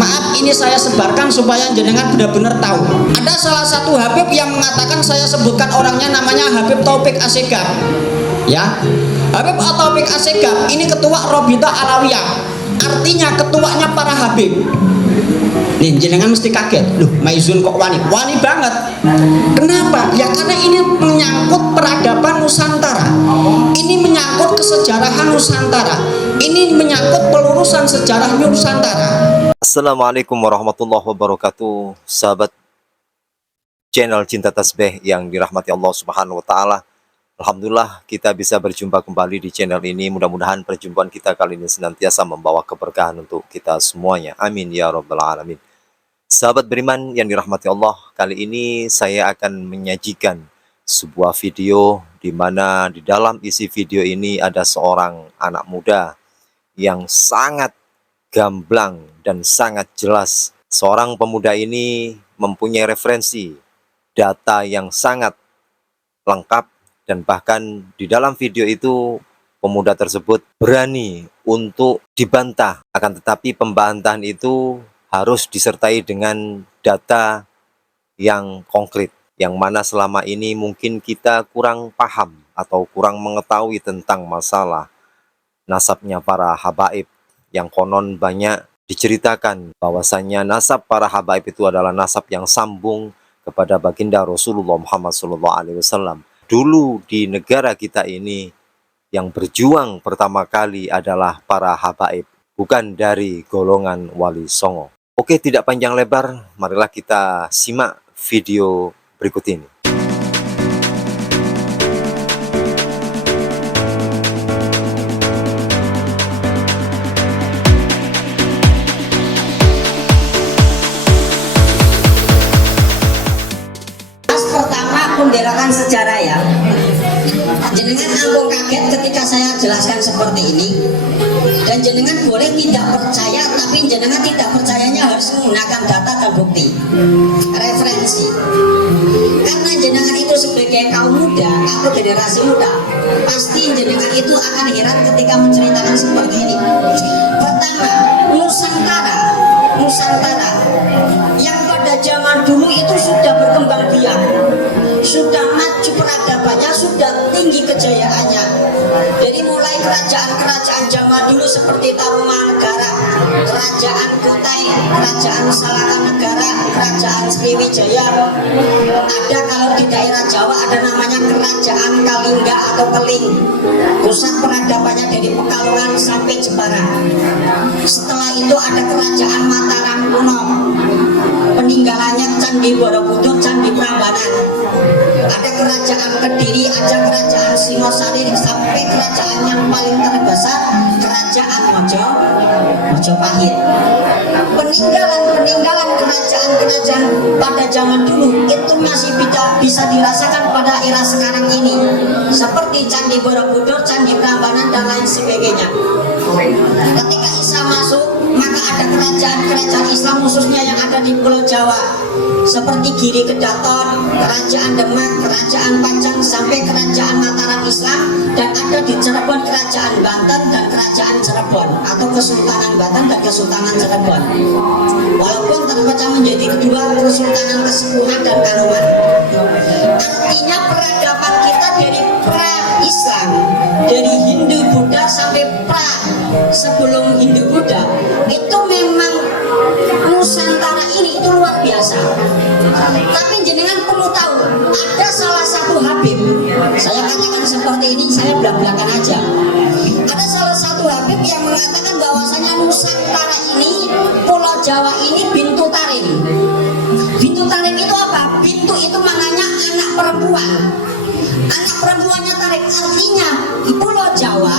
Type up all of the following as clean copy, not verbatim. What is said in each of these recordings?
Maaf, ini saya sebarkan supaya jenengan benar-benar tahu. Ada salah satu Habib yang mengatakan, saya sebutkan orangnya, namanya Habib Taufik Assegaf. Ya, Habib Taufik Assegaf ini ketua Robita Alawiyah, artinya ketuanya para Habib. Nih, jenengan mesti kaget, loh, Maizun kok wani banget. Kenapa? Ya karena ini menyangkut peradaban Nusantara, ini menyangkut kesejarahan Nusantara, ini menyangkut pelurusan sejarah Nusantara. Assalamualaikum warahmatullahi wabarakatuh, sahabat channel Cinta Tasbih yang dirahmati Allah Subhanahu wa Ta'ala. Alhamdulillah kita bisa berjumpa kembali di channel ini. Mudah-mudahan perjumpaan kita kali ini senantiasa membawa keberkahan untuk kita semuanya. Amin ya rabbal alamin. Sahabat beriman yang dirahmati Allah, kali ini saya akan menyajikan sebuah video di mana di dalam isi video ini ada seorang anak muda yang sangat gamblang dan sangat jelas. Seorang pemuda ini mempunyai referensi data yang sangat lengkap, dan bahkan di dalam video itu pemuda tersebut berani untuk dibantah, akan tetapi pembantahan itu harus disertai dengan data yang konkret, yang mana selama ini mungkin kita kurang paham atau kurang mengetahui tentang masalah nasabnya para habaib, yang konon banyak diceritakan bahwasanya nasab para habaib itu adalah nasab yang sambung kepada baginda Rasulullah Muhammad SAW. Dulu di negara kita ini yang berjuang pertama kali adalah para habaib, bukan dari golongan Wali Songo. Oke, tidak panjang lebar, marilah kita simak video berikut ini. Pembelakan sejarah ya. Jenengan ampun kaget ketika saya jelaskan seperti ini, dan jenengan boleh tidak percaya, tapi jenengan tidak percayanya harus menggunakan data dan bukti referensi. Karena jenengan itu sebagai kaum muda atau generasi muda, pasti jenengan itu akan heran ketika menceritakan seperti ini. Pertama, Nusantara yang pada zaman dulu itu sudah berkembang biak, sudah maju peradabannya, sudah tinggi kejayaannya. Jadi mulai kerajaan-kerajaan zaman dulu seperti Tarumanegara, Kerajaan Kutai, Kerajaan Salaka-Negara, Kerajaan Sriwijaya. Ada kalau di daerah Jawa ada namanya Kerajaan Kalingga atau Keling. Pusat peradabannya dari Pekalongan sampai Jepara. Setelah itu ada Kerajaan Mataram kuno, peninggalannya Candi Borobudur, Candi Prambanan. Ada Kerajaan Kediri, ada Kerajaan Singosari, sampai kerajaan yang paling terbesar Kerajaan Mojopahit. Peninggalan kerajaan pada zaman dulu itu masih bisa dirasakan pada era sekarang ini, seperti Candi Borobudur, Candi Prambanan dan lain sebagainya. Ketika Islam masuk, maka ada kerajaan-kerajaan Islam khususnya yang ada di Pulau Jawa, seperti Giri Kedaton, Kerajaan Demak, Kerajaan Pancang, sampai Kerajaan Mataram Islam, dan ada di Cirebon Kerajaan Banten dan Kerajaan Cirebon atau Kesultanan Banten dan Kesultanan Cirebon, walaupun terpecah menjadi kedua Kesultanan Kesepuhan dan Kanoman. Artinya peradaban kita dari pra-Islam, dari Hindu Buddha sampai sebelum Hindu Buddha, itu memang Nusantara ini itu luar biasa. Tapi jenengan perlu tahu, ada salah satu Habib, saya katakan seperti ini, saya belak-belakan aja. Ada salah satu Habib yang mengatakan bahwasanya Nusantara ini, Pulau Jawa ini bintu tarim. Bintu tarim itu apa? Bintu itu maknanya anak perempuan. Anak perempuannya tarik, artinya Pulau Jawa,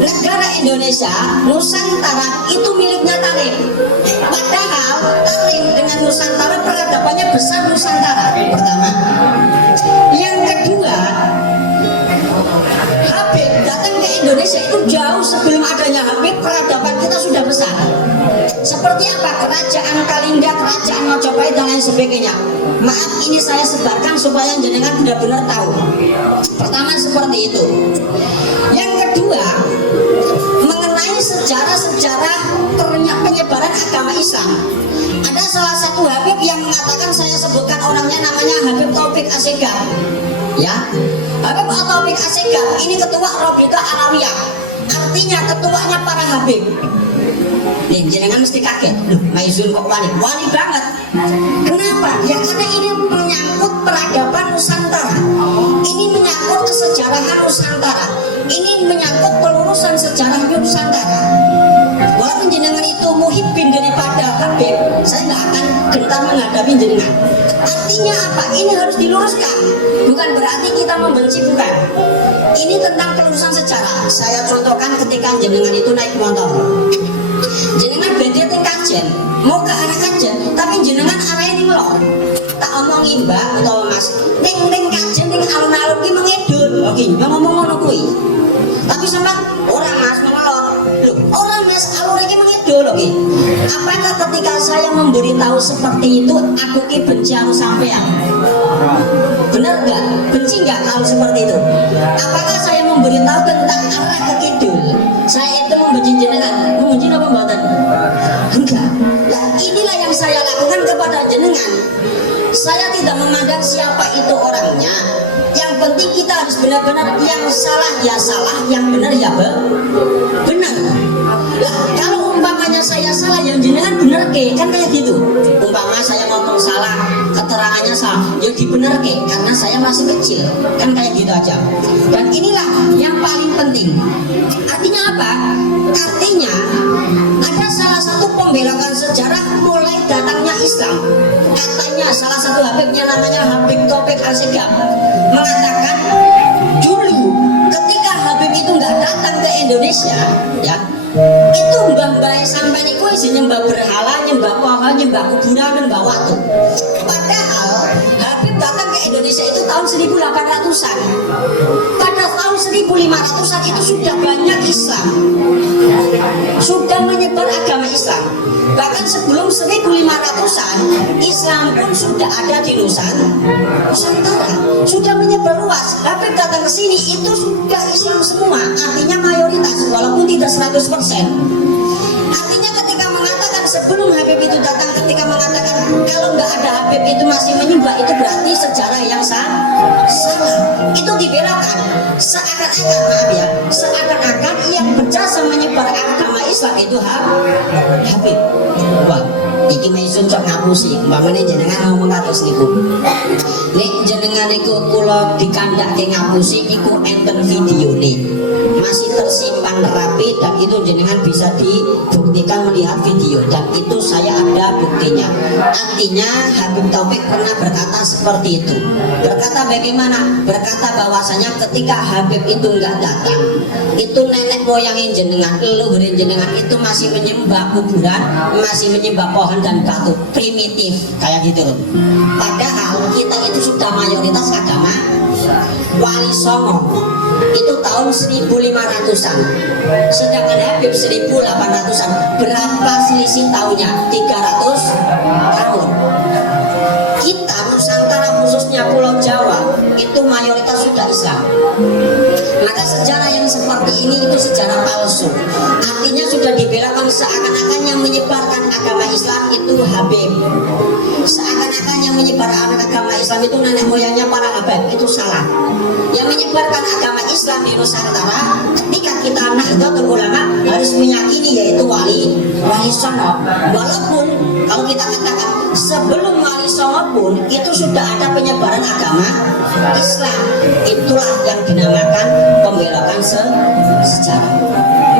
negara Indonesia, Nusantara itu miliknya tarik. Padahal tarik dengan Nusantara peradabannya besar Nusantara. Pertama. Yang kedua, Habib datang ke Indonesia itu jauh sebelum adanya Habib, peradaban kita sudah besar. Seperti apa? Kerajaan Kalingga, Kerajaan Mojopahit dan lain sebagainya. Maaf, ini saya sebarkan supaya jenengan benar-benar tahu. Pertama seperti itu. Yang kedua, mengenai sejarah penyebaran agama Islam. Assegaf, ya. Habib At-Taufik Assegaf ini ketua Rabita Alawiyah, artinya ketuanya para Habib. Nih, jenengan mesti kaget, loh, Maizun kok wali banget. Kenapa? Ya karena ini menyangkut peradaban Nusantara, ini menyangkut kesejarahan Nusantara, ini menyangkut pelurusan sejarah Nusantara. Walaupun jenengan itu muhibbin daripada Habib, saya nggak akan gentar menghadapi jenengan. Artinya apa? Ini harus diluruskan. Bukan berarti kita membenci, bukan. Ini tentang pelurusan sejarah. Saya contohkan ketika jenengan itu naik motor. Jenengan beda kajen, mau ke arah kajen, tapi jenengan arahnya di lor. Tak omongin mbak atau mas, neng kajen neng alun-alun ki mengedul, oke, ngomong ngono kuwi. Tapi sampai orang mas mengelor, loh, orang mas alun ki mengedul, oke. Apakah ketika saya memberitahu seperti itu, aku ki benci anu sampean? Benar nggak? Benci nggak kalau seperti itu? Apakah saya memberitahu tentang arah ke kidul? Saya itu membenci jenengan, membenci apa mboten? Enggak. Nah, inilah yang saya lakukan kepada jenengan. Saya tidak memandang siapa itu orangnya. Yang penting kita harus benar-benar yang salah ya salah, yang benar ya benar. Lah, kalau umpamanya saya salah, yang jenengan benar ke, kan kayak gitu. Umpama saya ngomong salah, keterangannya salah, ya dibener ke, karena saya masih kecil, kan kayak gitu aja. Dan inilah yang paling penting. Artinya apa? Artinya ada salah satu pembelokan sejarah mulai datangnya Islam. Katanya salah satu Habibnya namanya Habib Taufik Assegaf mengatakan dulu ketika Habib itu nggak datang ke Indonesia, ya itu mbah-mbah sampai niku isi nyembah berhala, nyembah pohon, nyembah kuburan, nyembah watu. Padahal Habib datang ke Indonesia itu tahun 1800-an. Pada tahun 1500-an itu sudah banyak Islam, sudah menyebar agama Islam. Bahkan sebelum 1500-an Islam pun sudah ada di Nusantara, sudah menyebar luas. Habib datang ke sini itu sudah Islam semua, artinya mayoritas walaupun tidak 100%. Artinya ketika mengatakan sebelum Habib itu datang, ketika mengatakan kalau nggak ada Habib itu masih menyembah, itu berarti sejarah yang salah. Itu dibelokkan seakan-akan, maaf ya, seakan-akan yang berjasa menyebar agama Islam itu Habib. Wah, iki Maizun cok ngapusi, umpamane jenengan ngomong kados niku. Nek jenengan niku kula dikandhake ngapusi iku enten videone. Masih tersimpan rapi dan itu jenengan bisa dibuktikan melihat video, dan itu saya ada buktinya. Artinya Habib Taufik pernah berkata seperti itu. Berkata bagaimana? Berkata bahwasanya ketika Habib itu nggak datang, itu nenek moyangin jenengan, leluhurin jenengan itu masih menyembah kuburan, masih menyembah pohon dan batu primitif kayak gitu loh. Padahal kita itu sudah mayoritas agama Wali Songo itu tahun 1500-an, sedangkan Habib 1800-an. Berapa selisih tahunnya? 300 tahun. Kita Nusantara khususnya Pulau Jawa itu mayoritas sudah Islam. Maka sejarah yang seperti ini itu sejarah palsu. Artinya sudah dibelokkan seakan-akan yang menyebarkan agama Islam itu Habib, seakan-akan yang menyebarkan agama Islam itu nenek moyangnya para Habib. Itu salah. Yang menyebarkan agama Islam di Nusantara ketika kita Nahdlatul Ulama harus meyakini yaitu Wali Songo. Walaupun kalau kita katakan sebelum Wali Songo pun itu sudah ada penyebaran agama Islam. Itulah yang dinamakan pembelokan sejarah.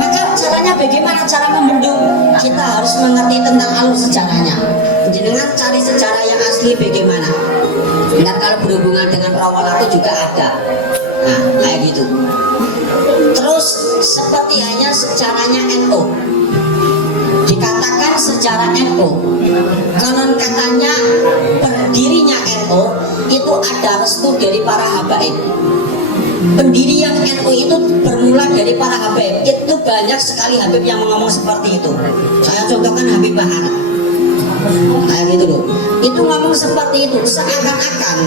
Maka caranya bagaimana cara membendung? Kita harus mengerti tentang alur sejarahnya. Jenengan cari sejarah yang asli bagaimana? Dan kalau berhubungan dengan Rawalatu juga ada. Nah, kayak gitu. Terus seperti hanya sejarahnya NU. Dikatakan sejarah NU, konon katanya pendirinya NU itu ada restu dari para habaib. Pendirian NU itu bermula dari para Habib. Itu banyak sekali Habib yang ngomong seperti itu. Saya contohkan Habib Bahar, kayak gitu loh. Itu ngomong seperti itu, seakan-akan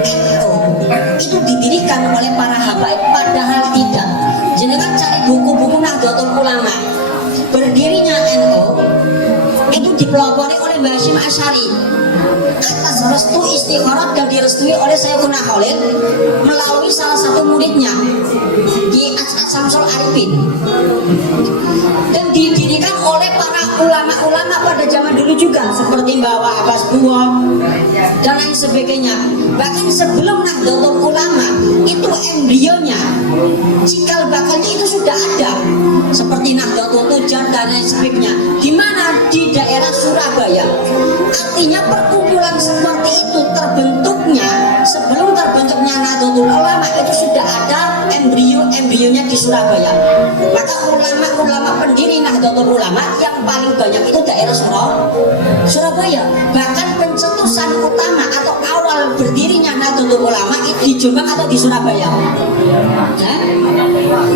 NU itu didirikan oleh para Habib, padahal tidak. Jenengan cari buku-buku Nahdlatul Ulama. Berdirinya NU itu dipelopori oleh Mbah Hasyim Asy'ari. atas restu istikharah dan direstui oleh Syekhuna Khalil melalui salah satu muridnya di As'ad Samsul Arifin, dan didirikan oleh para ulama-ulama pada zaman dulu juga seperti Mbah Abbas Buah dan lain sebagainya. Bahkan sebelum Nahdlatul Ulama itu embrionya, cikal bakalnya itu sudah ada seperti Nahdlatul Tujan dan lain sebagainya, di mana di daerah Surabaya. Artinya perkumpulan seperti itu terbentuknya sebelum terbentuknya Nahdlatul Ulama itu sudah ada embrionya di Surabaya. Maka ulama-ulama pendiri Nahdlatul Ulama yang paling banyak itu daerah Surabaya. Bahkan pencetusan utama atau awal berdirinya Nahdlatul Ulama itu di Jombang atau di Surabaya?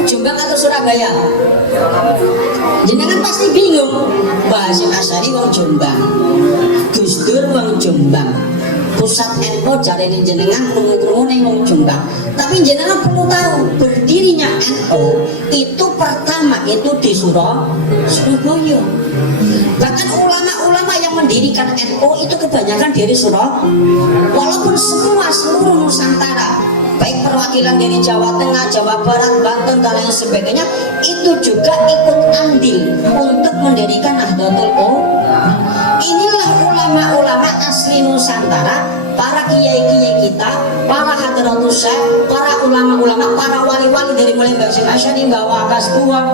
Jombang atau Surabaya? Jenengan pasti bingung. Mbah Hasyim Asy'ari wong Jombang, Gus Dur wong Jombang, pusat NU jarene jenengan krungu-krungu ning wong Jombang. Tapi jenengan perlu tahu berdirinya NU itu pertama itu di Surabaya. Bahkan ulama-ulama yang mendirikan NU itu kebanyakan dari Surabaya. Walaupun seluruh Nusantara, baik perwakilan dari Jawa Tengah, Jawa Barat, Banten dan lain sebagainya, itu juga ikut andil untuk mendirikan Nahdlatul Ulama. Inilah ulama-ulama asli Nusantara, para kiai-kiai kita, para hadratus syekh, para ulama-ulama, para wali-wali dari mulai Mbah Hasyim Asy'ari, Mbah Abbas Buah,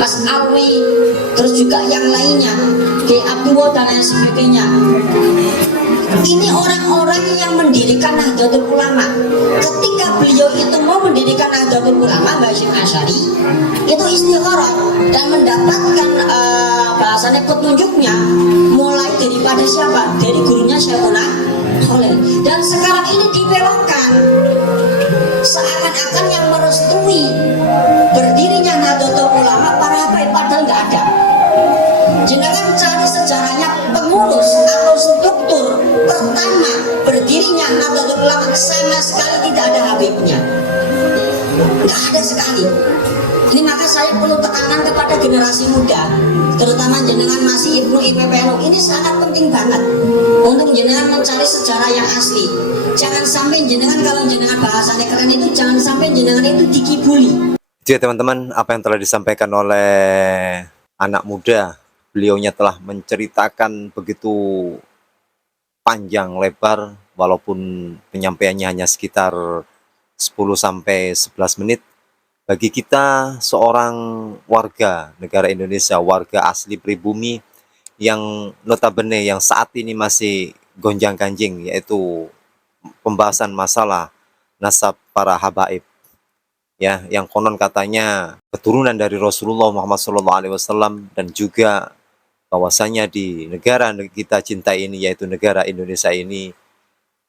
Mas Alwi, terus juga yang lainnya, Ki Abdullah dan lain sebagainya. Ini orang-orang yang mendirikan Nahdlatul Ulama. Ketika beliau itu mau mendirikan Nahdlatul Ulama, Mbah Hasyim Asy'ari itu istikharah dan mendapatkan bahasanya petunjuknya mulai daripada siapa? Dari gurunya Syekhuna Khalil. Dan sekarang ini dibelokkan seakan-akan yang merestui berdirinya Nahdlatul Ulama para habaib, padahal nggak ada. Jenengan cari sejarahnya pengurus atau struktur pertama berdirinya Nahdlatul Ulama sama sekali tidak ada habibnya, nggak ada sekali. Ini maka saya perlu tekanan kepada generasi muda, terutama jenengan masih Ibnu IPPNU, ini sangat penting banget untuk jenengan mencari sejarah yang asli. Jangan sampai jenengan, kalau jenengan bahasanya keren itu, jangan sampai jenengan itu dikibuli. Itu ya teman-teman, apa yang telah disampaikan oleh anak muda. Beliaunya telah menceritakan begitu panjang lebar, walaupun penyampaiannya hanya sekitar 10-11 menit. Bagi kita seorang warga negara Indonesia, warga asli pribumi yang notabene yang saat ini masih gonjang-ganjing, yaitu pembahasan masalah nasab para habaib, ya, yang konon katanya keturunan dari Rasulullah Muhammad SAW, dan juga bahwasanya di negara kita cinta ini, yaitu negara Indonesia ini,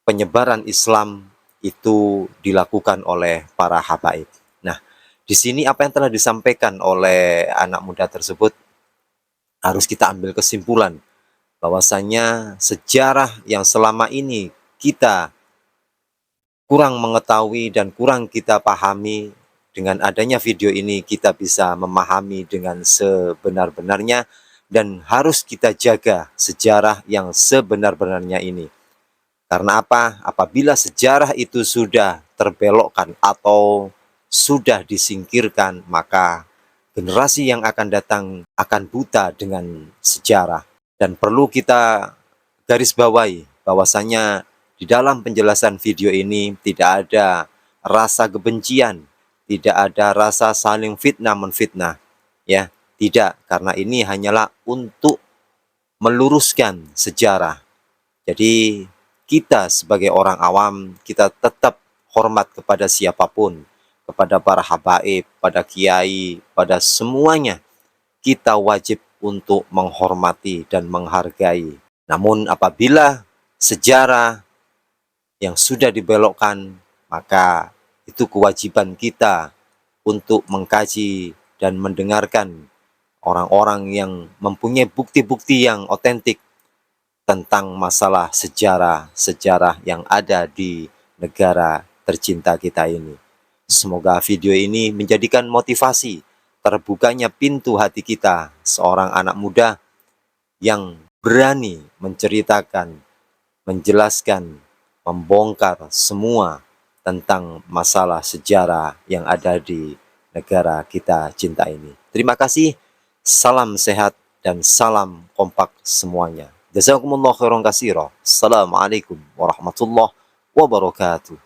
penyebaran Islam itu dilakukan oleh para habaib. Nah, di sini apa yang telah disampaikan oleh anak muda tersebut harus kita ambil kesimpulan bahwasanya sejarah yang selama ini kita kurang mengetahui dan kurang kita pahami, dengan adanya video ini kita bisa memahami dengan sebenar-benarnya, dan harus kita jaga sejarah yang sebenar-benarnya ini. Karena apa? Apabila sejarah itu sudah terbelokkan atau sudah disingkirkan, maka generasi yang akan datang akan buta dengan sejarah. Dan perlu kita garis bawahi bahwasanya di dalam penjelasan video ini tidak ada rasa kebencian, tidak ada rasa saling fitnah menfitnah, ya, tidak, karena ini hanyalah untuk meluruskan sejarah. Jadi kita sebagai orang awam, kita tetap hormat kepada siapapun, kepada para habaib, pada kiai, pada semuanya. Kita wajib untuk menghormati dan menghargai. Namun apabila sejarah yang sudah dibelokkan, maka itu kewajiban kita untuk mengkaji dan mendengarkan orang-orang yang mempunyai bukti-bukti yang otentik tentang masalah sejarah-sejarah yang ada di negara tercinta kita ini. Semoga video ini menjadikan motivasi terbukanya pintu hati kita, seorang anak muda yang berani menceritakan menjelaskan, membongkar semua tentang masalah sejarah yang ada di negara kita cinta ini. Terima kasih, salam sehat dan salam kompak semuanya. Jazakumullah khairan katsira. Assalamualaikum warahmatullahi wabarakatuh.